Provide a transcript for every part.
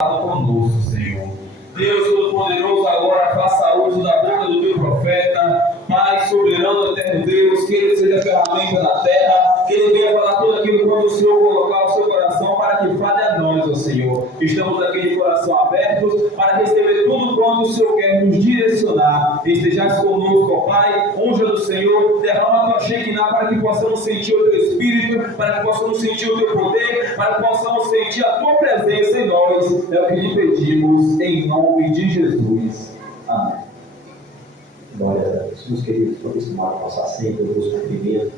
conosco, Senhor. Deus Todo-Poderoso, agora faça uso da boca do teu profeta, Pai soberano, eterno Deus, que ele seja ferramenta na terra, que ele venha falar tudo aquilo quando o Senhor colocar o seu coração, para que fale a nós, ó Senhor. Estamos aqui de coração aberto para receber tudo quanto o Senhor quer nos direcionar. Estejais conosco, ó Pai, unja do Senhor, derrama a tua Shekinah para que possamos sentir o teu Espírito, para que possamos sentir o teu poder, para que possamos sentir a tua presença em nós. É o que te pedimos, em nome de Jesus. Amém. Glória a Deus. Meus queridos, acostumados a nossa sempre, eu vos cumprimento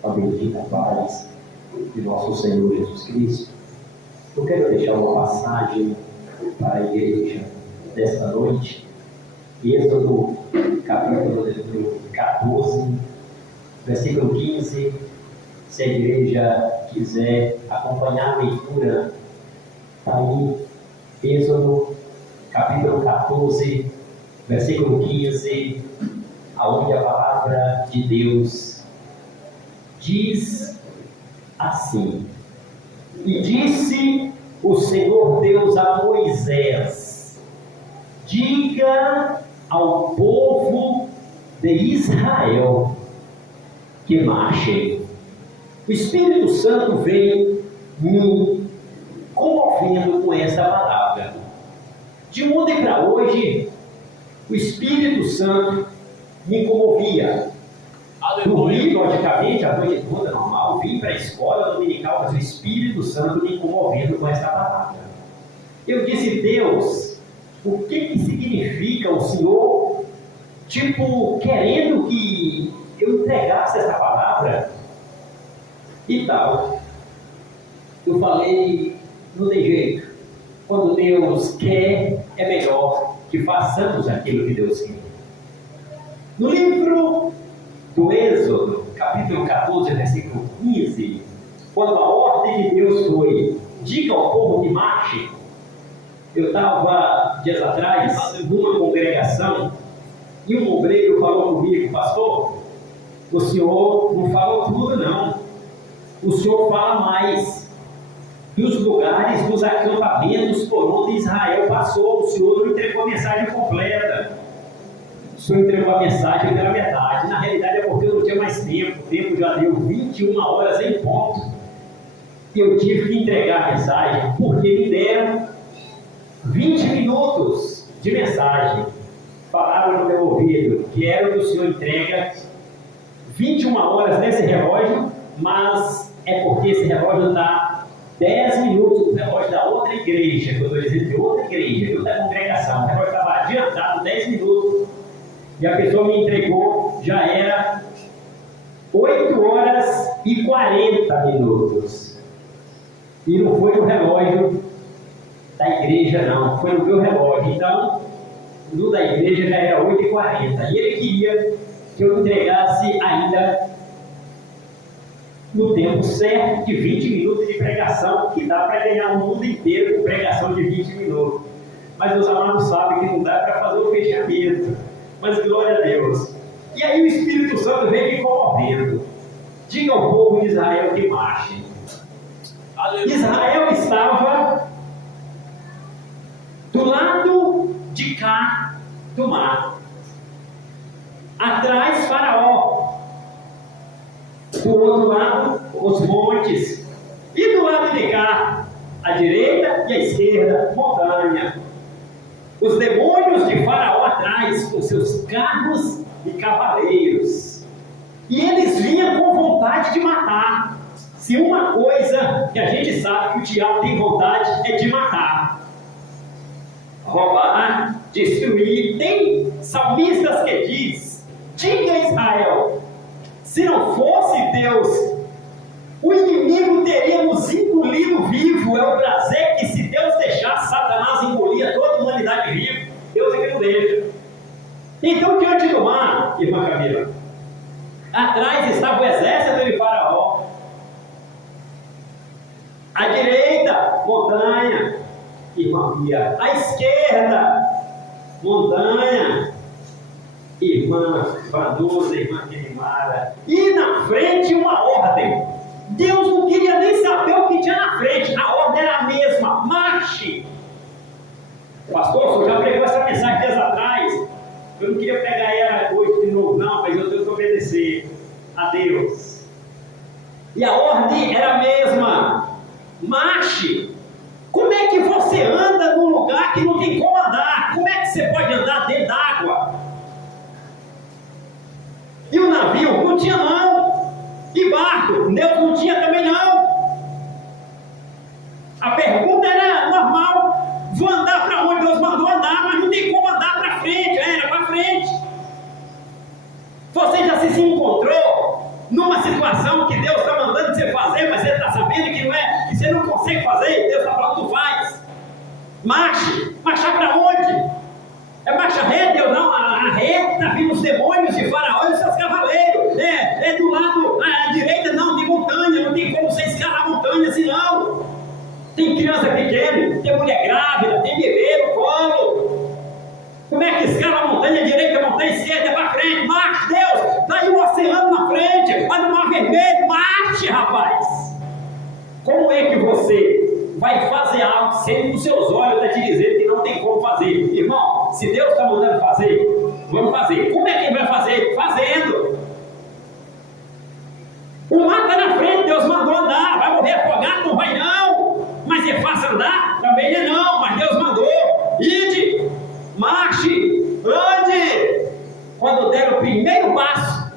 com a bendita paz de nosso Senhor Jesus Cristo. Eu quero deixar uma passagem para a igreja desta noite, Êxodo, capítulo 14, versículo 15. Se a igreja quiser acompanhar a leitura, está aí, Êxodo, capítulo 14, versículo 15, aonde a palavra de Deus diz assim: E disse o Senhor Deus a Moisés: diga ao povo de Israel que marchem. O Espírito Santo veio me comovendo com essa palavra. De ontem para hoje, o Espírito Santo me comovia. Dormi, logicamente, a noite toda normal, vim para a escola dominical, mas o Espírito Santo me comovendo com essa palavra. Eu disse: Deus, o que significa o Senhor, querendo que eu entregasse essa palavra? E tal. Eu falei, não tem jeito. Quando Deus quer, é melhor que façamos aquilo que Deus quer. No livro do Êxodo, capítulo 14, versículo 15, quando a ordem de Deus foi: diga ao povo que marche. Eu estava dias atrás numa congregação e um obreiro falou comigo: pastor, o senhor não falou tudo não, o senhor fala mais dos lugares, dos acampamentos por onde Israel passou. O senhor não entregou a mensagem completa, o senhor entregou a mensagem pela metade. Na realidade é porque eu não tinha mais tempo, o tempo já deu 21 horas em ponto, e eu tive que entregar a mensagem, porque me deram 20 minutos de mensagem. Falaram no meu ouvido: quero que o senhor entrega 21 horas nesse relógio, mas é porque esse relógio está 10 minutos do relógio da outra igreja, que eu estou dizendo de outra igreja, de outra congregação. O relógio estava adiantado 10 minutos, e a pessoa me entregou, já era 8 horas e 40 minutos. E não foi no relógio da igreja não, foi no meu relógio. Então, no da igreja já era 8h40, e ele queria que eu entregasse ainda no tempo certo de 20 minutos de pregação, que dá para ganhar o mundo inteiro com pregação de 20 minutos. Mas os amados sabem que não dá para fazer o fechamento. Mas glória a Deus. E aí o Espírito Santo veio me comovendo: diga ao povo de Israel que marche. Israel estava do lado de cá do mar, atrás Faraó, do outro lado os montes, e do lado de cá, à direita e à esquerda, montanha. Os demônios de Faraó atrás, com seus carros e cavaleiros, e eles vinham com vontade de matar. Se uma coisa que a gente sabe que o diabo tem vontade é de matar, roubar, destruir. Tem salmistas que diz: diga a Israel, se não fosse Deus, o inimigo teria nos engolido vivo. É o prazer que, se Deus deixasse, Satanás engolia toda a humanidade viva. Deus é que não deixa. Então, diante do mar, irmã Camila, atrás estava o exército de Faraó, à direita, montanha, irmã Bia, à esquerda, montanha, irmã Vanusa, irmã Queimara, e na frente uma ordem. Deus não queria nem saber o que tinha na frente, a ordem era a mesma: marche. Pastor, o senhor já pregou essa mensagem dias atrás. Eu não queria pegar ela hoje de novo, não, mas eu tenho que obedecer a Deus. E a ordem era a mesma: marche. Como é que você anda num lugar que não tem como andar? Como é que você pode andar dentro d'água? E o navio não tinha não. E barco, Deus não tinha também não. A pergunta era normal: vou andar para onde Deus mandou andar, mas não tem como andar para frente. Era para frente. Você já se encontrou numa situação que Deus está mandando você fazer, mas você está sabendo que não é, que você não consegue fazer? Deus está falando, tu faz. Marche. Marchar para onde? É marcha reta? Deus não, a reta vindo os demônios de Faraó e os seus cavaleiros. É do lado, à direita não, tem montanha, não tem como você escalar a montanha assim não. Tem criança pequena, tem mulher grávida, tem bebê no colo. Como é que escala a montanha direita, a montanha esquerda, para frente? Marche, Deus! Está aí o oceano na frente, vai no mar vermelho, marche, rapaz! Como é que você vai fazer algo sendo os seus olhos está te dizendo que não tem como fazer? Irmão, se Deus está mandando fazer, vamos fazer. Como é que ele vai fazer? Fazendo. O mar está na frente, Deus mandou andar, vai morrer afogado? Não vai não. Mas é fácil andar? Também é não, mas Deus mandou. Ide, marche, ande. Quando der o primeiro passo,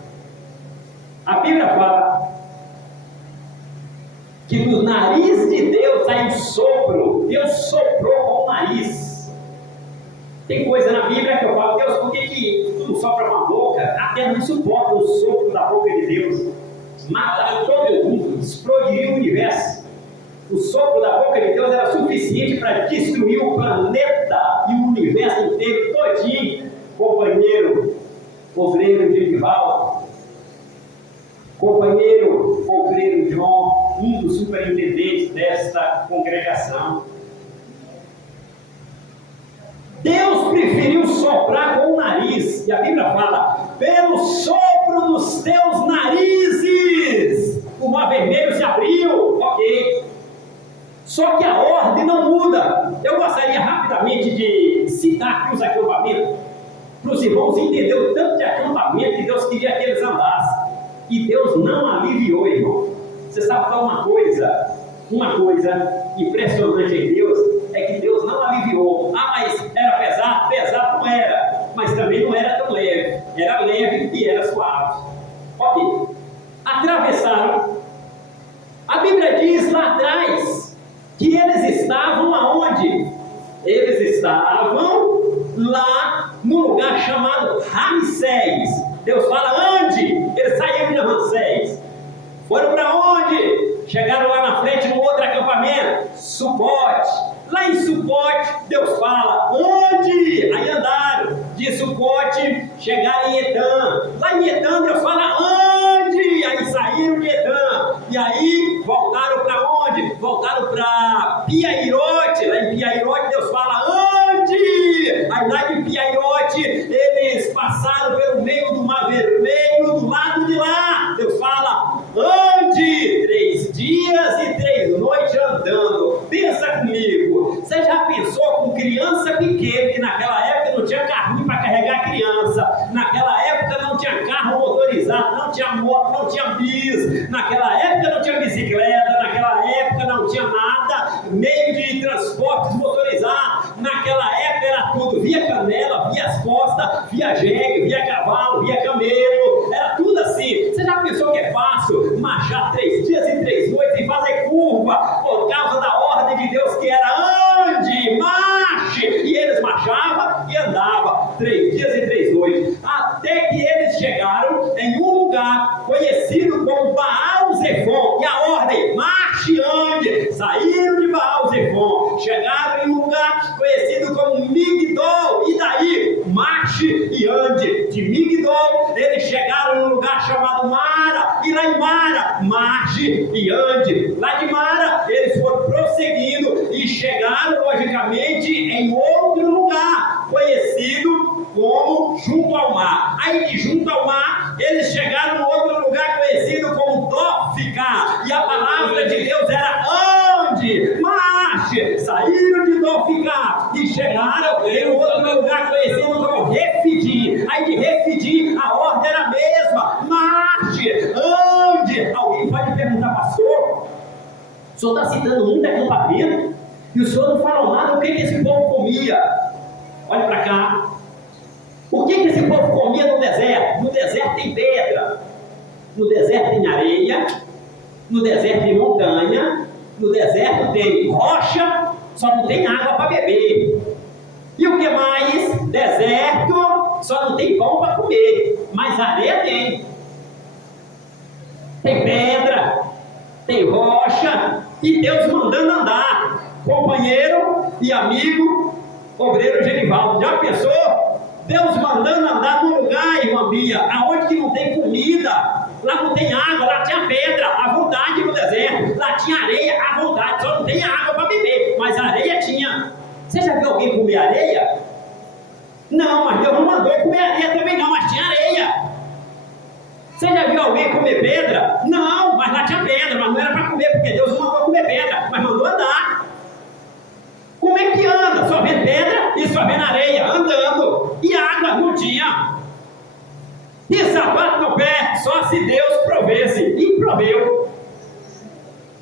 a Bíblia fala que no nariz de Deus sai um sopro. Deus soprou com o nariz. Tem coisa na Bíblia que eu falo, Deus, por que tudo sopra com a boca? A terra não suporta o sopro da boca de Deus. Mata todo mundo, explodiria o universo. O sopro da boca de Deus era suficiente para destruir o planeta e o universo inteiro todinho. Companheiro obreiro de Divaldo, companheiro obreiro John, um dos superintendentes desta congregação. Deus preferiu soprar com o nariz, e a Bíblia fala, pelo sopro dos teus narizes, o mar vermelho se abriu, ok. Só que a ordem não muda. Eu gostaria rapidamente de citar aqui os acampamentos, para os irmãos entenderem o tanto de acampamento que Deus queria que eles andassem. E Deus não aliviou, irmão. Você sabe falar uma coisa impressionante em Deus, é que Deus não aliviou. Ah, mas era pesado? Pesado não era, mas também não era tão leve. Era leve e era suave. Ok, atravessaram. A Bíblia diz lá atrás que eles estavam aonde? Eles estavam lá no lugar chamado Ramsés. Deus fala, ande. Eles saíram de Ramsés. Foram para onde? Chegaram lá na frente no outro acampamento, Sucote. Lá em Sucote, Deus fala, onde? Aí andaram de Sucote, chegaram em Etã. Lá em Etã, Deus fala, onde? Aí saíram de Etã. E aí voltaram para onde? Voltaram para Piairote. Lá em Piairote, Deus fala, onde? Aí lá de Piairote, eles passaram pelo meio do Mar Vermelho, do lado de lá. Deus fala, ande 3 dias e 3 noites andando. Pensa comigo, você já pensou com criança pequena, que naquela época não tinha carrinho para carregar criança, naquela época não tinha carro motorizado, não tinha moto, não tinha bis, naquela época não tinha bicicleta, naquela época não tinha nada, meio de transportes motorizados, naquela época era tudo via canela, via as costas, via jegue, via cavalo, via camelo, era tudo assim. Você já pensou que é fácil marchar 3 dias e 3 noites e fazer curva por causa da ordem de Deus que era ande, marche, e eles marchavam e andavam 3 dias e 3 noites, até que eles chegaram em um lugar conhecido como Baal-Zephon, e a ordem, marche, ande, saíram de Baal-Zephon, chegaram em um lugar conhecido como Migdol, e daí, marche e ande, de Migdol, eles chegaram em um lugar chamado Mara, e lá em Mara, marche e ande, lá de Mara, eles foram prosseguindo e chegaram, logicamente, em outro lugar, conhecido como junto ao mar. Aí de junto ao mar, eles chegaram em outro lugar conhecido como Dófica, e a palavra de Deus era ande, marche, saíram de Dófica e chegaram Senhor está citando muito acampamento, e o Senhor não falou nada do que esse povo comia. Olha para cá. O que esse povo comia no deserto? No deserto tem pedra, no deserto tem areia, no deserto tem montanha, no deserto tem rocha, só não tem água para beber. E o que mais? Deserto, só não tem pão para comer, mas areia tem. Tem pedra, tem rocha, e Deus mandando andar. Companheiro e amigo, obreiro Genivaldo, já pensou? Deus mandando andar num lugar, irmã Bia, aonde que não tem comida, lá não tem água, lá tinha pedra, à vontade no deserto, lá tinha areia, à vontade, só não tem água para beber, mas a areia tinha. Você já viu alguém comer areia? Não, mas Deus não mandou comer areia também não, mas tinha areia. Você já viu alguém comer pedra? Não, mas lá tinha pedra, mas não era para comer, porque Deus não mandou comer pedra, mas mandou andar. Como é que anda? Só vendo pedra e só vendo areia, andando. E água não tinha. E sapato no pé, só se Deus provesse. E proveu.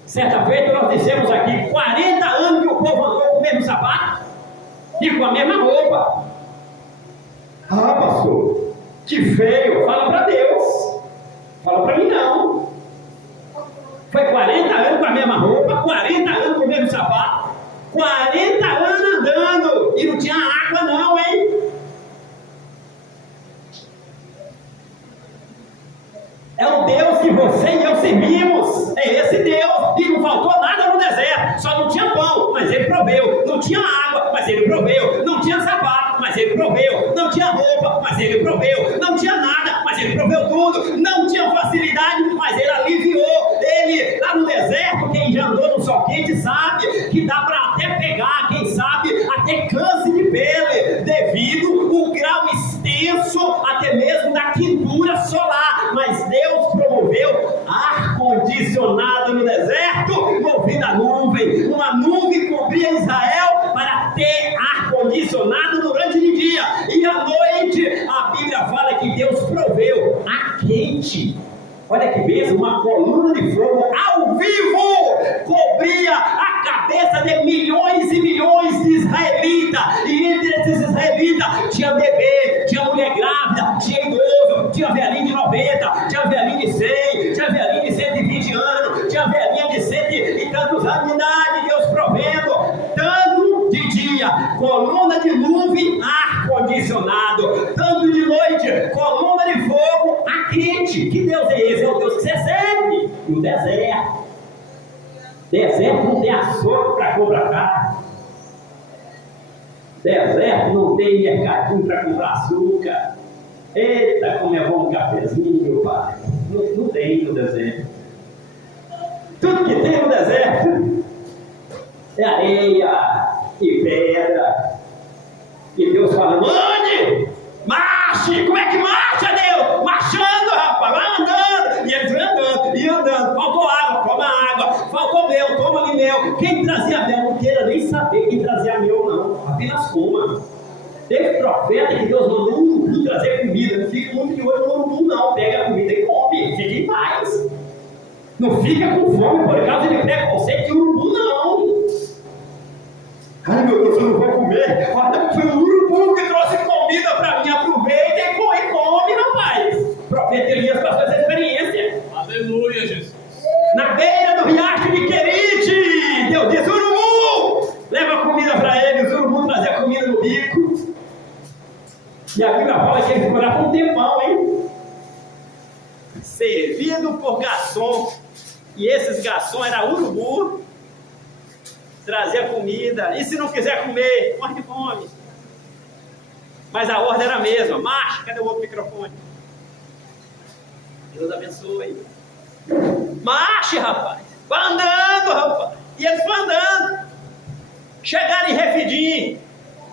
Certa feita nós dissemos aqui, 40 anos que o povo andou com o mesmo sapato e com a mesma roupa. Ah, pastor, que feio. Fala para Deus. Fala para mim não. Foi 40 anos com a mesma roupa, 40 anos com o mesmo sapato, 40 anos andando e não tinha água não, hein? É o Deus que você e eu servimos. É esse Deus. E não faltou nada no deserto. Só não tinha pão, mas Ele proveu. Não tinha água, mas Ele proveu. Não tinha sapato, mas Ele proveu. Não tinha roupa, mas Ele proveu. Não tinha nada, mas Ele proveu tudo. Não tinha facilidade, mas Ele aliviou. Ele, lá no deserto, quem já andou no sol quente sabe que dá para até pegar, quem sabe, até câncer de pele, devido ao grau extenso, até mesmo da quintura solar. Mas Deus promoveu ar-condicionado no deserto, movido a nuvem. Uma nuvem cobria Israel para ter ar-condicionado durante o dia. E à noite, a Bíblia fala que Deus proveu ar quente. Olha que bênção, uma coluna de fogo ao vivo cobria a cabeça de milhões e milhões de israelitas. E entre esses israelitas tinha bebê, tinha mulher grávida, tinha idoso, tinha velhinho de 90, tinha velhinho de 100, tinha velhinho de 120 anos, tinha velhinha de 100 e tantos anos de idade. Deus provendo, tanto de dia, coluna de nuvem, ar-condicionado, tanto de noite, coluna de fogo, ar quente. Que Deus é esse? É o Deus que você serve no deserto. Deserto não tem açougue para comprar carne. Deserto não tem mercadinho para comprar açúcar. Eita, como é bom um cafezinho, meu pai. Não tem no deserto. Tudo que tem no deserto é areia e pedra. E Deus fala, ande, marche. Como é que marcha, Deus? Marchando, rapaz, vai andando. E eles vão andando, e andando. Faltou água, toma água. Faltou mel, toma ali mel. Quem trazia mel, não queira nem saber quem trazia mel, não. Apenas coma. Teve profeta que Deus mandou um urubu trazer comida. Não fica muito de olho no urubu, não. Pega a comida e come. Fica em paz. Não fica com fome por causa de preconceito de urubu, não. Ai, meu Deus, eu não vou comer. Olha, foi o urubu que trouxe comida para mim. Aproveita e come, rapaz. O profeta Elias passou essa experiência. Aleluia, Jesus. Na beira do riacho de Querite, Deus disse, urubu, leva comida para eles. O urubu trazia comida no bico. E a Bíblia fala que eles demoravam um tempão, hein? Servido por garçom. E esses garçons eram urubu. Trazia comida. E se não quiser comer, morre de fome. Mas a ordem era a mesma. Marcha, cadê o outro microfone? Deus abençoe. Marche, rapaz. Vai andando, rapaz. E eles vão andando. Chegaram em Refidim.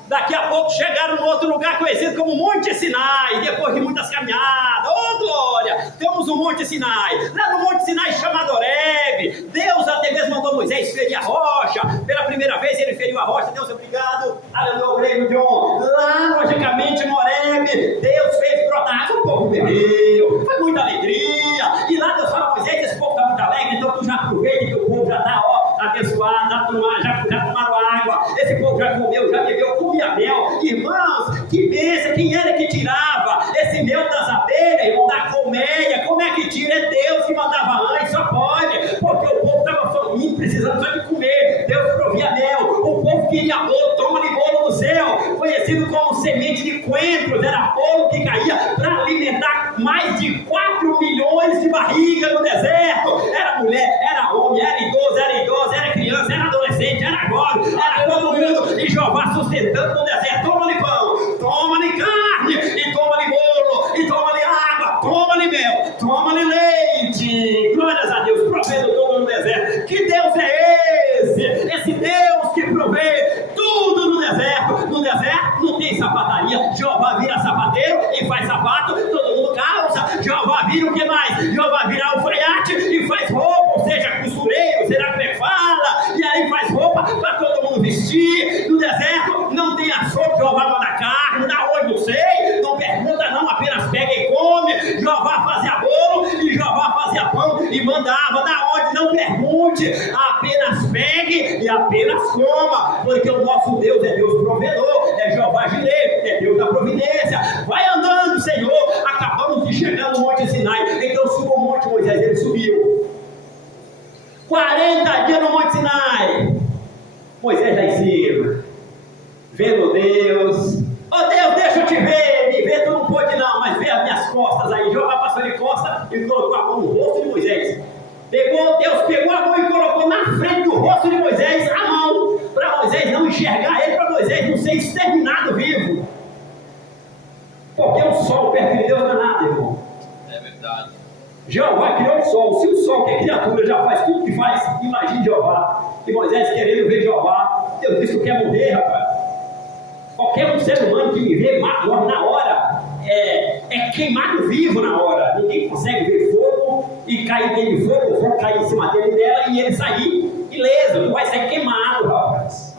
Daqui a pouco chegaram no outro lugar conhecido como Monte Sinai. Depois de muitas caminhadas. Oh, glória! Temos o Monte Sinai. Lá no Monte Sinai chamado Horebe. Deus até mesmo mandou Moisés ferir a rocha. Pela primeira vez ele feriu a rocha. Deus, obrigado. Aleluia, John. Lá, logicamente, no Horebe, Deus fez brotar água. O povo bebeu. Foi muita alegria. E lá Deus fala, Moisés, esse povo está muito alegre. Então tu já aproveita que o povo já está, ó, já comeu, já bebeu, comia mel. Irmãos, que bênção, quem era que tirava esse mel das abelhas, irmão, da colmeia? Como é que tira? É Deus que mandava antes, só pode, porque o povo estava faminto, precisando só de comer. Deus provia mel, o povo queria bolo, toma-lhe bolo do céu, conhecido como semente de coentros, era bolo que caía para alimentar mais de 4 milhões de barrigas no deserto. Era mulher, era homem, era idoso, era criança, era adolescente, era jovem, era todo mundo, e Jeová sustentando no deserto. Toma-lhe pão, toma-lhe carne, e toma-lhe bolo, e toma-lhe água, toma-lhe mel, toma-lhe leite. Glórias a Deus, provendo tudo no deserto. Que Deus é esse? Esse Deus que provê tudo no deserto. No deserto não tem sapataria. Jeová vira sapateiro e faz sapato, todo mundo calça. Jeová vira o que mais? Jeová vira alfaiate e faz roupa, ou seja, costureiro, será que fala? E aí faz roupa para todo mundo vestir. No deserto não tem açougue, Jeová manda carne, dá onde não sei, não pergunta não, apenas pega e come. Jeová fazia bolo e Jeová fazia pão e mandava, da onde não pergunte, apenas pegue e apenas coma, porque o nosso Deus é Deus provedor, é Jeová Jireh, é Deus da providência. Vai andando, Senhor. Acabamos de chegar no Monte Sinai, então subiu o Monte Moisés, ele subiu 40 dias no Monte Sinai. Moisés lá em cima, vendo Deus. Oh Deus, deixa eu te ver. Me ver tu não pode não, mas vê as minhas costas aí. Jeová passou de costa e colocou a mão no rosto de Moisés. Deus pegou a mão e colocou na frente do rosto de Moisés a mão, para Moisés não enxergar ele, para Moisés não ser exterminado vivo. Porque o sol perto de Deus não é nada, irmão. É verdade. Jeová criou o sol. Se o sol, que é criatura, já faz tudo que faz, imagine Jeová. E Moisés querendo ver Jeová. Deus disse que quer morrer, rapaz. Qualquer um ser humano que me vê, morre na hora. É queimado vivo na hora. Ninguém consegue ver fogo e cair dentro de fogo, o fogo cair em cima dele dela e ele sair ileso. Não vai sair queimado, rapaz.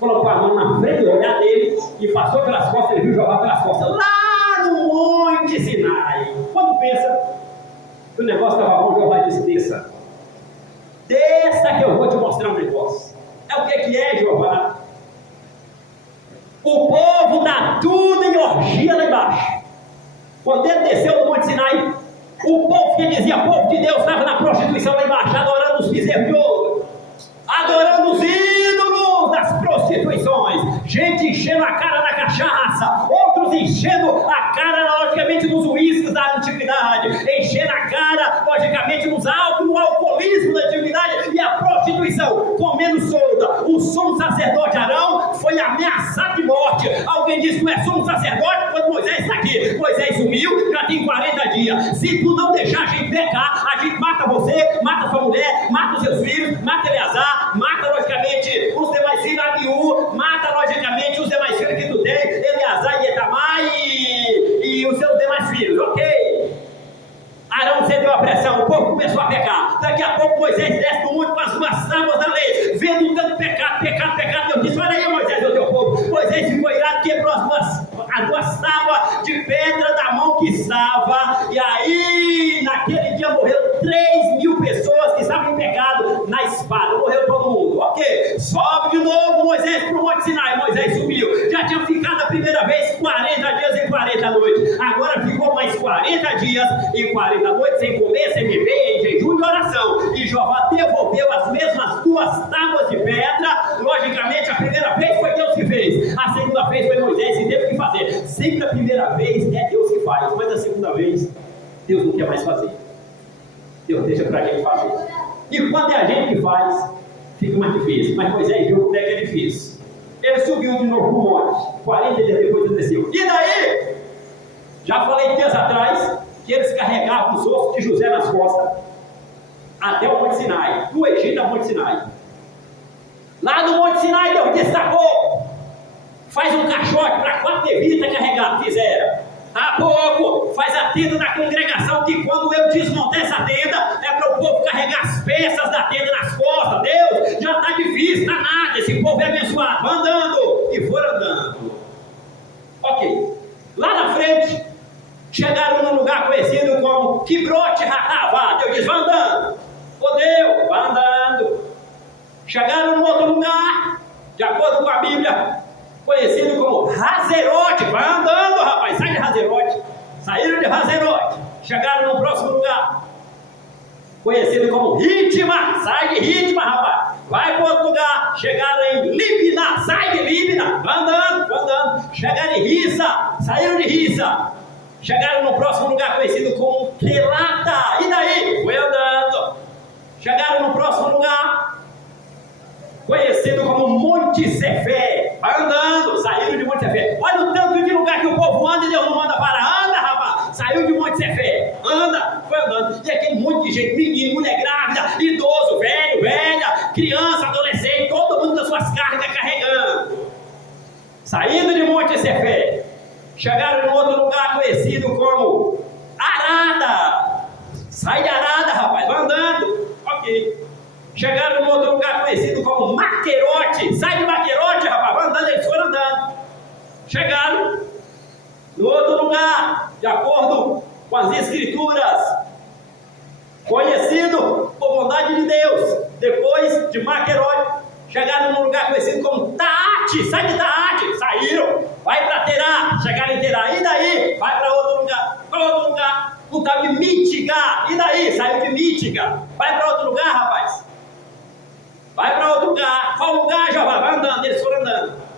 Colocou a mão na frente do olhar dele e passou pelas costas, ele viu Jeová pelas costas. Lá no Monte Sinai. Quando pensa que o negócio estava bom, Jeová disse: desça. Desça que eu vou te mostrar um negócio. É o que é, Jeová? O povo dá tudo em orgia lá embaixo. Quando ele desceu do Monte Sinai, o povo que dizia povo de Deus estava na prostituição lá embaixo, adorando os bezerros de ouro, adorando os ídolos das prostituições. Gente enchendo a cara na cachaça, outros enchendo a cara, logicamente, nos uísques da antiguidade, enchendo a cara, logicamente, nos álcool, no alcoolismo da antiguidade e a prostituição, comendo solda. O sumo sacerdote Arão foi ameaçado de morte. Alguém disse: não é sumo sacerdote? Quando Moisés está aqui, Moisés sumiu, já tem 40 dias. Se tu não deixar a gente pecar, a gente mata você, mata sua mulher, mata os seus filhos, mata Eleazar, mata logicamente os demais filhos, Abiú, mata logicamente os demais filhos que tu tem, Eleazar e Itamar e os seus demais filhos, ok? Arão cedeu a pressão, o povo começou a pecar. Daqui a pouco Moisés desce do monte com as duas tábuas da lei, vendo tanto pecado. Deus disse: olha aí, Moisés, o teu povo. Moisés ficou irado, quebrou as duas tábuas de pedra da mão que estava. E aí, naquele dia morreu 3.000 pessoas que estavam em pecado na espada. Morreu todo mundo. Ok, sobe de novo Moisés para o Monte Sinai. Moisés subiu. Já tinha ficado a primeira vez 40 dias e 40 noites. Agora ficou mais 40 dias e 40 noites sem comer, sem beber, em jejum e oração. E Jeová devolveu as mesmas duas tábuas de pedra. Logicamente, a primeira vez foi Deus que fez. A segunda vez foi Moisés que teve que fazer. Sempre a primeira vez é Deus que faz, mas a segunda vez Deus não quer mais fazer. Deus deixa para a gente fazer. E quando é a gente que faz, fica mais difícil. Mas Moisés viu como é que ele fez. Ele subiu de novo para o monte. 40 dias depois ele desceu. E daí? Já falei dias atrás que eles carregavam os ossos de José nas costas até o Monte Sinai, do Egito ao Monte Sinai. Lá no Monte Sinai Deus destacou: faz um caixote para 4 levitas carregar. Fizeram. Há pouco, faz a tenda da congregação, que quando eu desmontar essa tenda, é para o povo carregar as peças da tenda nas costas. Deus, já está difícil, está nada, esse povo é abençoado, vai andando. E foram andando. Ok, lá na frente, chegaram num lugar conhecido como Kibrote Hatavá. Deus diz: vai andando. Ô Deus, vai andando. Chegaram num outro lugar, de acordo com a Bíblia, conhecido como Hazerote. Vai andando, rapaz, sai de Hazerote. Saíram de Hazerote, chegaram no próximo lugar, conhecido como Ritma. Sai de Ritma, rapaz, vai para outro lugar. Chegaram em Libna, sai de Libna, vai andando. Chegaram em Rissa, saíram de Rissa, chegaram no próximo lugar conhecido como Quelata. E daí? Foi andando. Chegaram no próximo lugar conhecido como Monte Cefé. Vai andando, saíram de Monte Cefé. Olha o tanto de lugar que o povo anda e Deus não manda para. Anda, rapaz, saiu de Monte Cefé, anda, foi andando. E aquele monte de gente, menino, mulher grávida, idoso, velho, velha, criança, adolescente, todo mundo com as suas cargas carregando. Saindo de Monte Cefé, chegaram em outro lugar conhecido como Arada. Sai de Arada, rapaz, vai andando. Ok. Chegaram em outro lugar conhecido como Maquerote. Sai de Maquerote, rapaz, vai andando. Eles foram andando. Chegaram no outro lugar, de acordo com as Escrituras, conhecido por bondade de Deus. Depois de Maquerote, chegaram num lugar conhecido como Taate. Sai de Taate, saíram, vai para Terá. Chegaram em Terá, e daí? Vai para outro lugar, no tal de Mítica. E daí? Saiu de Mítica, vai para outro lugar, rapaz. Vai para outro lugar. Qual lugar, Jeová? Vai andando. Eles foram andando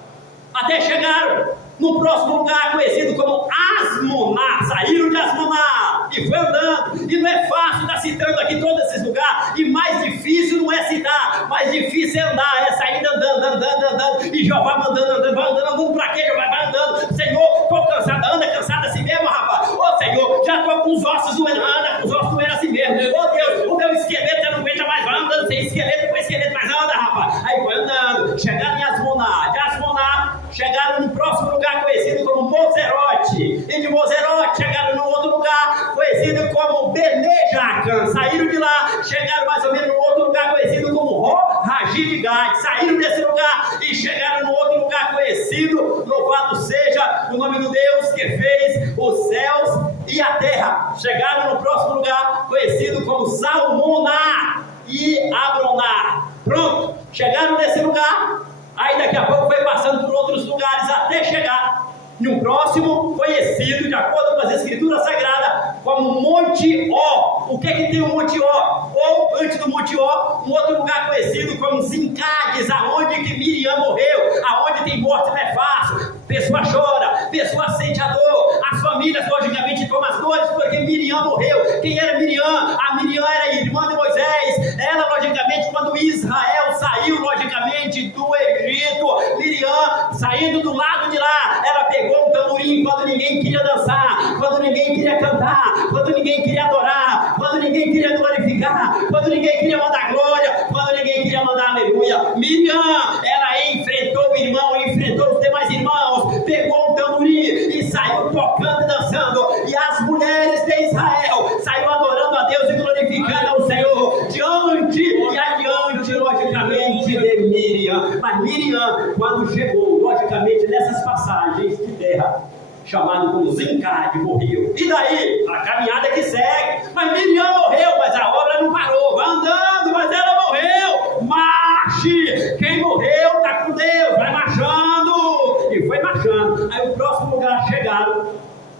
até chegaram no próximo lugar conhecido como Asmoná. Saíram de Asmoná e foi andando. E não é fácil estar citando aqui todos esses lugares. E mais difícil não é citar, mais difícil é andar. É sair andando. E Jeová mandando, vai andando para quê, Jeová? Vai andando. Senhor, estou cansado. Anda cansado assim mesmo, rapaz. Ô Senhor, já estou com os ossos doendo. Anda com os ossos doendo assim mesmo. Ô Deus, o meu esqueleto já não aguenta mais. Vai andando sem esqueleto, com esqueleto, mas anda, rapaz. Aí foi andando. Chegaram em Asmoná. De Asmoná, chegaram no próximo lugar conhecido como Moserote. E de Moserote chegaram no outro lugar conhecido como Benejacan. Saíram de lá, chegaram mais ou menos no outro lugar conhecido como Ragidgad. Saíram desse lugar e chegaram no outro lugar conhecido, louvado seja o nome do Deus que fez os céus e a terra. Chegaram no próximo lugar conhecido como Salmoná e Abroná. Pronto, chegaram nesse lugar. Aí daqui a pouco foi passando por outros lugares até chegar em um próximo conhecido, de acordo com as Escrituras Sagradas, como Monte Ó. O que tem o Monte Ó? Ou, antes do Monte Ó, um outro lugar conhecido como Zincades, aonde que Miriam morreu, aonde tem morte não é fácil. Pessoa chora, pessoa sente a dor, as famílias logicamente tomam as dores porque Miriam morreu. Quem era Miriam? A Miriam era irmã de Moisés. Ela logicamente, quando Israel saiu logicamente do Egito, Miriam saindo do lado de lá, ela pegou um tamborim quando ninguém queria dançar, quando ninguém queria cantar, quando ninguém queria adorar, quando ninguém queria glorificar, quando ninguém queria mandar glória, quando ninguém queria mandar aleluia. Miriam, ela enfrentou o irmão, enfrentou os demais irmãos, pegou um tamborim e saiu tocando e dançando. E as mulheres de Israel saíram adorando a Deus e glorificando ao Senhor diante e adiante, logicamente, de Miriam. Mas Miriam, quando chegou, logicamente, nessas passagens de terra, chamado como Zincade, morreu. E daí? A caminhada que segue. Mas Miriam morreu, mas a obra não parou. Vai andando, mas ela morreu. Marche! Quem morreu está com Deus, vai marchando. E foi marchando. Aí o próximo lugar chegaram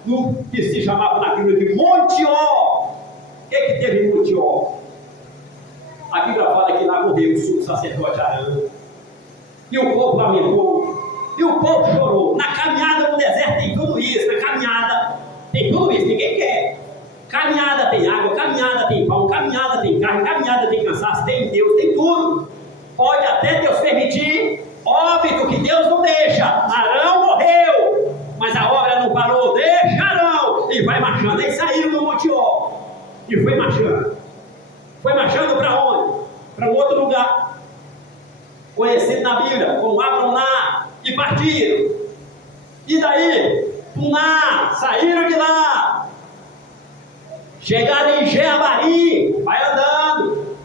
no que se chamava na Bíblia de Monte Ó. O que teve em Monte Ó? A Bíblia fala que lá morreu o sumo sacerdote Arão. E o povo lamentou. E o povo chorou. Na caminhada no deserto tem tudo isso. Na caminhada tem tudo isso. Ninguém quer. Caminhada tem água, caminhada tem pão, caminhada tem carne, caminhada tem cansaço, tem Deus, tem tudo. Pode até Deus permitir óbito que Deus não deixa. Arão morreu, mas a obra não parou. Deixa Arão. E vai marchando. Aí saíram do Monte Ó. E foi marchando. Foi marchando para onde? Para um outro lugar conhecido na Bíblia como Abroná. E partiram. E daí? Puná, saíram de lá. Chegaram em Jeabari, vai andando.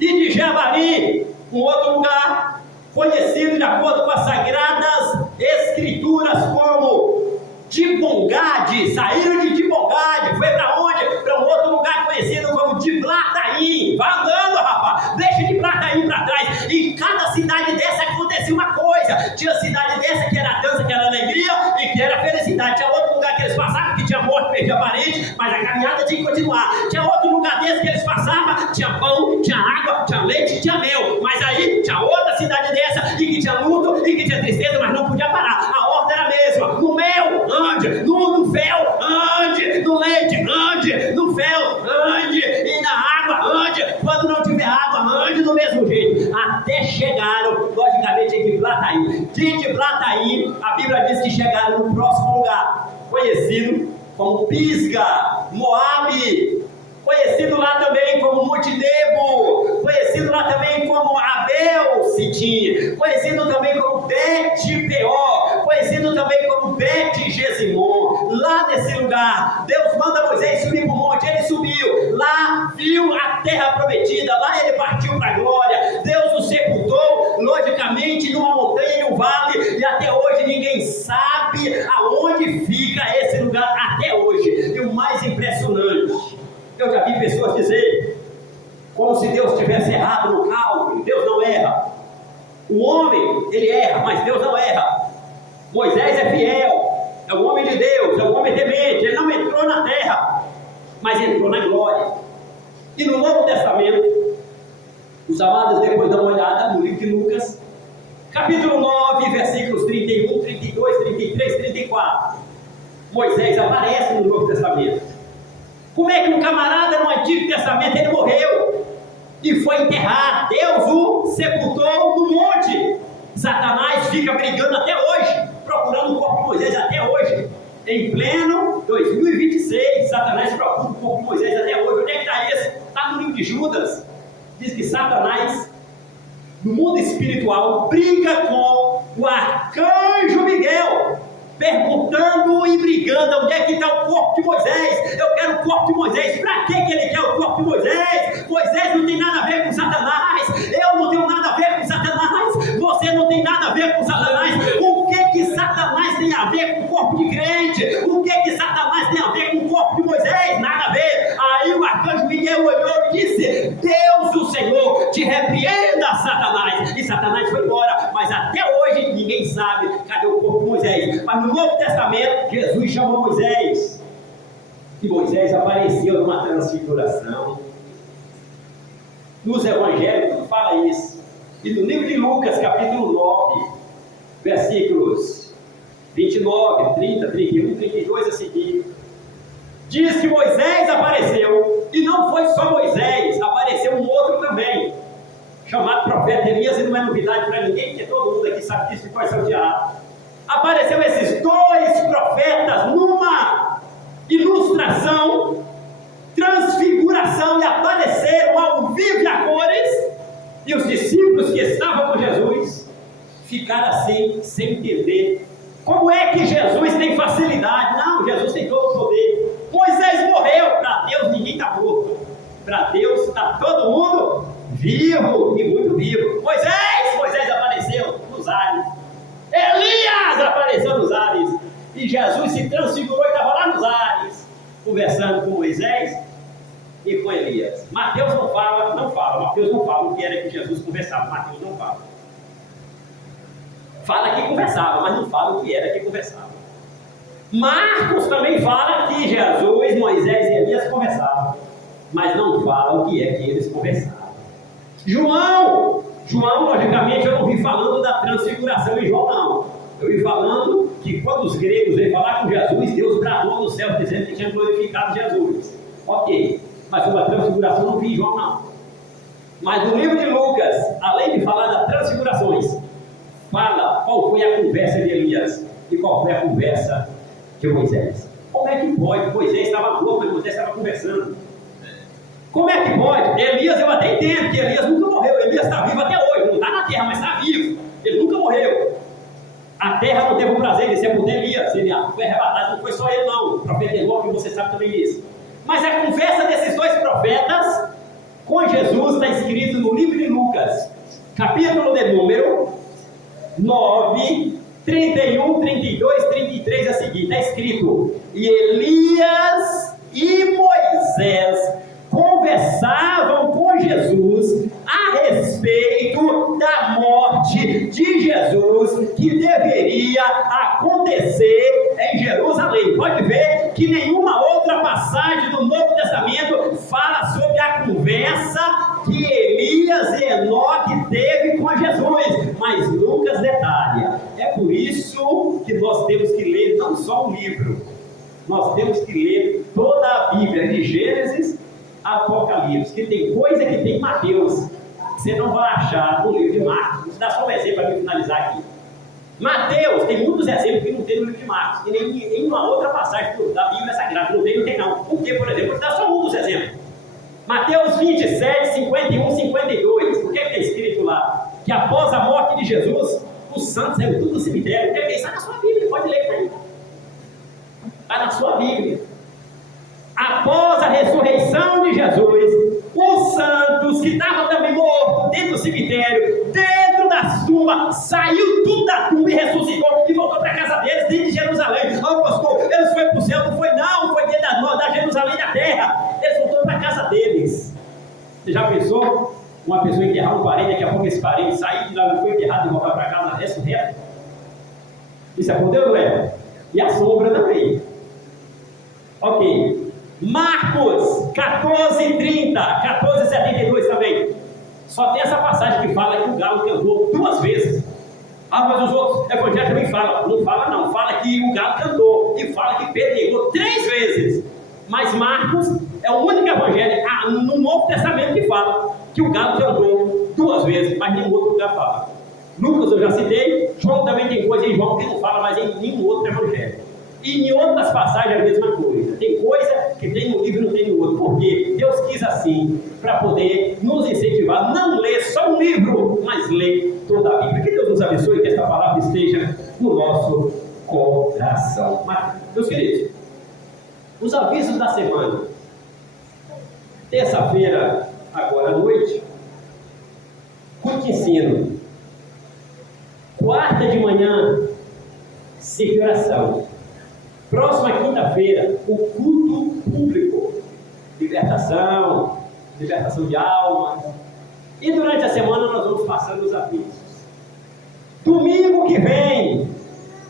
E de Jeabari, um outro lugar conhecido de acordo com as Sagradas Escrituras como Dibongade. Saíram de Dibongade, foi para onde? Para um outro lugar conhecido como Diblataim. Vai andando, rapaz. Deixa Diblataim para trás. E em cada cidade dessa acontecia uma coisa. Tinha cidade dessa dessa que era dança, que era alegria e que era felicidade. Tinha outro lugar que eles passavam que tinha morte, perdia parente, mas a caminhada tinha que continuar. Tinha outro lugar desse que eles passavam, tinha pão, tinha água, tinha leite, tinha mel. Mas aí tinha outra cidade dessa e que tinha luto e que tinha tristeza, mas não podia parar. A ordem era a mesma. No mel, ande. No fel, ande. No leite, ande. No fel, ande. E na água, ande. Quando não tiver água, ande do mesmo jeito. Até chegaram, logicamente, em Diblatayim. De Diblatayim, a Bíblia diz que chegaram no próximo lugar, conhecido como Pisga, Moabe, conhecido lá também como Monte Nebo, conhecido lá também como Abel Sitim, conhecido também como Bet-peor, conhecido também como Bet-Gesimon. Lá nesse lugar, Deus manda Moisés subir para o monte, ele subiu, lá viu a terra prometida, lá ele partiu para a glória, Deus o sepultou, logicamente, numa montanha e um vale, e até hoje ninguém sabe aonde fica esse lugar, até hoje. E o mais impressionante, eu já vi pessoas dizer, como se Deus tivesse errado no cálculo. Deus não erra. O homem, ele erra, mas Deus não erra. Moisés é fiel, é um homem de Deus, é um homem temente. Ele não entrou na terra, mas entrou na glória. E no Novo Testamento, os amados, depois dão uma olhada no livro de Lucas, capítulo 9, versículos 31, 32, 33, 34. Moisés aparece no Novo Testamento. Como é que um camarada no Antigo Testamento ele morreu e foi enterrado? Deus o sepultou no monte. Satanás fica brigando até hoje, procurando o corpo de Moisés até hoje. Em pleno 2026, Satanás procura o corpo de Moisés até hoje. Onde é que está isso? Está no livro de Judas. Diz que Satanás, no mundo espiritual, briga com o arcanjo Miguel, perguntando e brigando: onde é que está o corpo de Moisés? Eu quero o corpo de Moisés. Para que ele quer o corpo de Moisés? Moisés não tem nada a ver com Satanás. Eu não tenho nada a ver com Satanás. Você não tem nada a ver com Satanás. O que Satanás tem a ver com o corpo de crente? O que Satanás tem a ver com o corpo de Moisés? Nada a ver. Aí o arcanjo Miguel olhou e disse: Deus, o Senhor, te repreenda, Satanás. E Satanás foi embora. Mas até hoje ninguém sabe cadê o corpo de Moisés. Mas no Novo Testamento, Jesus chamou Moisés. E Moisés apareceu numa transfiguração. Nos evangelhos tudo fala isso. E no livro de Lucas, capítulo 9, versículos 29, 30, 31, 32 a seguir, diz que Moisés apareceu. E não foi só Moisés, apareceu um outro também, chamado profeta Elias. E não é novidade para ninguém, porque todo mundo aqui sabe disso, que pode ser o diabo. Apareceu esses dois profetas numa ilustração, transfiguração, e apareceram ao vivo e a cores. E os discípulos que estavam com Jesus ficaram assim, sem entender. Como é que Jesus tem facilidade? Não, Jesus tem todo o poder. Moisés morreu. Para Deus ninguém está morto. Para Deus está todo mundo vivo e muito vivo. Moisés apareceu nos ares. Elias apareceu nos ares. E Jesus se transfigurou e estava lá nos ares, conversando com Moisés e com Elias. Mateus não fala. Mateus não fala o que era que Jesus conversava. Mateus não fala. Fala que conversava, mas não fala o que era que conversava. Marcos também fala que Jesus, Moisés e Elias conversavam, mas não fala o que é que eles conversavam. João, logicamente, eu não vi falando da transfiguração em João, não. Eu vi falando que quando os gregos veio falar com Jesus, Deus bradou no céu dizendo que tinha glorificado Jesus. Ok, mas sobre a transfiguração não vi em João, não. Mas no livro de Lucas, além de falar das transfigurações, fala qual foi a conversa de Elias e qual foi a conversa de Moisés. Como é que pode? Moisés estava morto, mas Moisés estava conversando. Como é que pode? Elias, eu até entendo que Elias nunca morreu. Elias está vivo até hoje, não está na terra, mas está vivo. Ele nunca morreu. A terra não teve o prazer de sepultar Elias. Ele foi arrebatado, não foi só ele, não. O profeta Enoque, que você sabe também disso. Mas a conversa desses dois profetas com Jesus está escrito no livro de Lucas, capítulo de número 9, 31, 32, 33 a seguir. Está escrito: e Elias e Moisés conversavam com Jesus a respeito da morte de Jesus, que deveria iria acontecer em Jerusalém. Pode ver que nenhuma outra passagem do Novo Testamento fala sobre a conversa que Elias e Enoque teve com Jesus, mas Lucas detalha. É por isso que nós temos que ler não só um livro, nós temos que ler toda a Bíblia, de Gênesis a Apocalipse, que tem coisa que tem em Mateus, que você não vai achar no livro de Marcos. Vou dar só um exemplo para finalizar aqui. Mateus tem muitos exemplos que não tem no livro de Marcos, e nem nenhuma outra passagem da Bíblia Sagrada, não tem não. Por quê, por exemplo? Vou dar só um dos exemplos. Mateus 27, 51, 52, o que está escrito lá? Que após a morte de Jesus, os santos saíram tudo do cemitério. O que é isso? Está na sua Bíblia, pode ler isso aí. Está na sua Bíblia. Após a ressurreição de Jesus, os santos que estavam também mortos dentro do cemitério, dentro da tumba, saiu tudo da tumba e ressuscitou e voltou para a casa deles, dentro de Jerusalém. Pastor, eles foram para o céu, não foi dentro da Jerusalém da terra, eles voltaram para a casa deles. Você já pensou? Uma pessoa enterrar um parente, daqui a pouco esse parente sair de lá, não foi enterrado e voltar para casa ressurreto? Isso é poder, não é? E a sombra também. Ok. Marcos 14:30, 14:72 também. Só tem essa passagem que fala que o galo cantou 2 vezes. Mas os outros evangelhos também falam. Não fala não, fala que o galo cantou. E fala que Pedro negou 3 vezes. Mas Marcos é o único evangelho no Novo Testamento que fala que o galo cantou 2 vezes, mas nenhum outro lugar fala. Lucas eu já citei, João também tem coisa em João que não fala, mas em nenhum outro evangelho. E em outras passagens é a mesma coisa. Tem coisa que tem no livro e não tem no outro. Porque Deus quis assim, para poder nos incentivar a não ler só um livro, mas ler toda a Bíblia. Que Deus nos abençoe e que esta palavra esteja no nosso coração. Mas, meus queridos, os avisos da semana. Terça-feira, agora à noite, culto de ensino. Quarta de manhã, serviço de oração. Próxima quinta-feira, o culto público, libertação de alma. E durante a semana nós vamos passando os avisos. Domingo que vem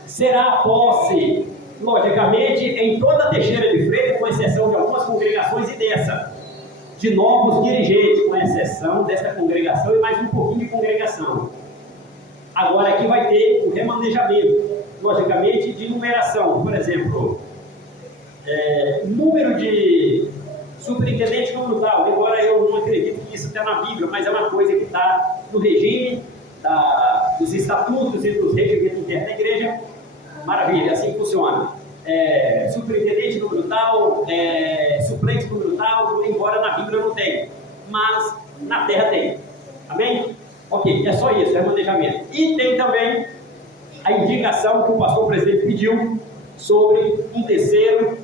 será a posse, logicamente, em toda a Teixeira de Freitas, com exceção de algumas congregações e dessa, de novos dirigentes, com exceção desta congregação e mais um pouquinho de congregação. Agora aqui vai ter o remanejamento, logicamente, de numeração. Por exemplo, número de superintendente número tal, embora eu não acredito que isso esteja na Bíblia, mas é uma coisa que está no regime dos estatutos e dos regimentos internos da igreja. Maravilha, assim que funciona. Superintendente número tal, suplente número tal, embora na Bíblia não tenha, mas na terra tem. Amém? Ok, é só isso, é manejamento. E tem também a indicação que o pastor presidente pediu sobre um terceiro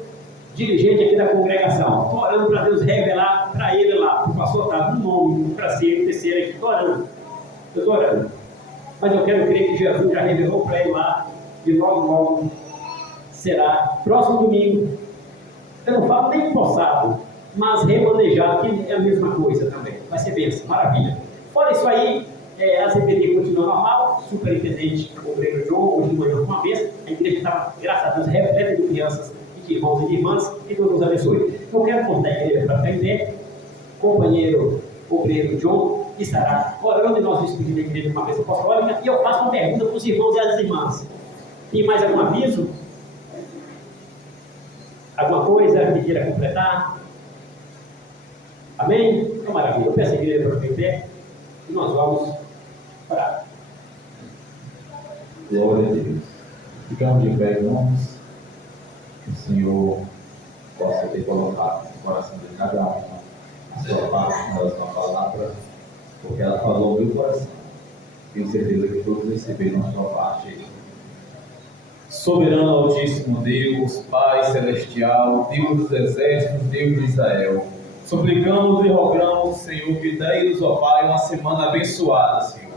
dirigente aqui da congregação. Estou orando para Deus revelar para ele lá. O pastor está no nome para ser o terceiro aqui. Eu estou orando. Mas eu quero crer que Jesus já revelou para ele lá e logo será próximo domingo. Eu não falo nem possado, mas remanejado, que é a mesma coisa também. Vai ser bênção, maravilha. Fora isso aí, a CPD continua normal, superintendente, o obreiro João, hoje de manhã uma vez, a igreja estava, graças a Deus, repleta de crianças e de irmãos e de irmãs, e Deus nos abençoe. Eu quero contar a igreja para ficar em pé, companheiro obreiro João estará orando e nós despedimos da igreja uma vez apostólica, e eu faço uma pergunta para os irmãos e as irmãs. Tem mais algum aviso? Alguma coisa que queira completar? Amém? Então, maravilha. Eu peço a igreja para ficar em pé e nós vamos orar. Glória a Deus. Ficamos de pé, irmãos. Que o Senhor possa ter colocado no coração de cada um a sua parte, a sua palavra, porque ela falou no meu coração. Tenho certeza que todos receberam a sua parte. Soberano Altíssimo Deus, Pai Celestial, Deus dos Exércitos, Deus de Israel, suplicamos e rogamos, Senhor, que dai-nos, ó Pai, uma semana abençoada, Senhor.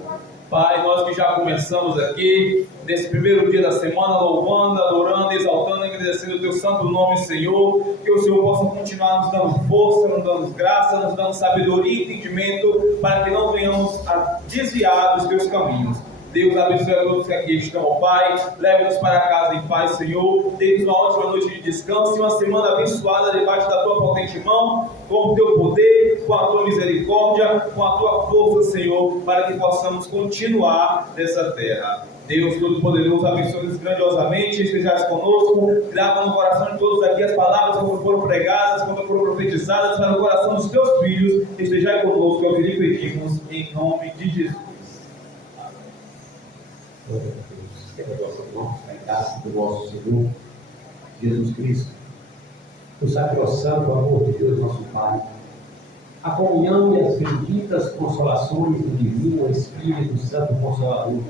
Pai, nós que já começamos aqui, nesse primeiro dia da semana, louvando, adorando, exaltando, agradecendo o Teu santo nome, Senhor, que o Senhor possa continuar nos dando força, nos dando graça, nos dando sabedoria e entendimento, para que não venhamos a desviar dos Teus caminhos. Deus abençoe a todos que aqui estão, ó Pai. Leve-nos para casa em paz, Senhor. Dê-nos uma ótima noite de descanso e uma semana abençoada debaixo da tua potente mão, com o teu poder, com a tua misericórdia, com a tua força, Senhor, para que possamos continuar nessa terra. Deus Todo-Poderoso, abençoe-nos grandiosamente, estejais conosco, grava no coração de todos aqui as palavras que foram pregadas, quando foram profetizadas, para no coração dos teus filhos, estejais conosco, é o que lhe pedimos, em nome de Jesus. Glória a Deus. Que a nossa mão, a graça do nosso Senhor Jesus Cristo, o sacrossanto amor de Deus, nosso Pai, a comunhão e as benditas consolações do Divino Espírito Santo Consolador,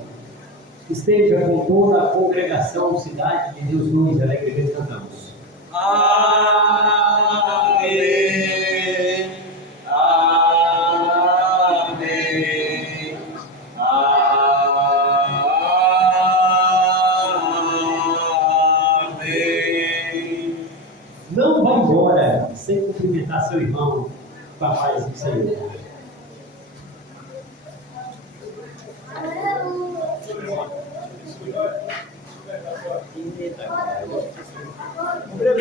esteja com toda a congregação, cidade de Deus, nós alegremente cantamos. Amém. Amém. Amém. Não vá embora sem cumprimentar seu irmão com a paz do Senhor.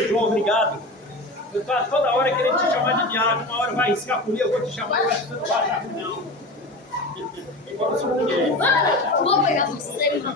João, obrigado. Eu estou toda hora querendo te chamar de diácono, uma hora vai escapulir, eu vou te chamar e vai ser do baixo, não. Igual eu sou mulher. Vou pegar você, irmão.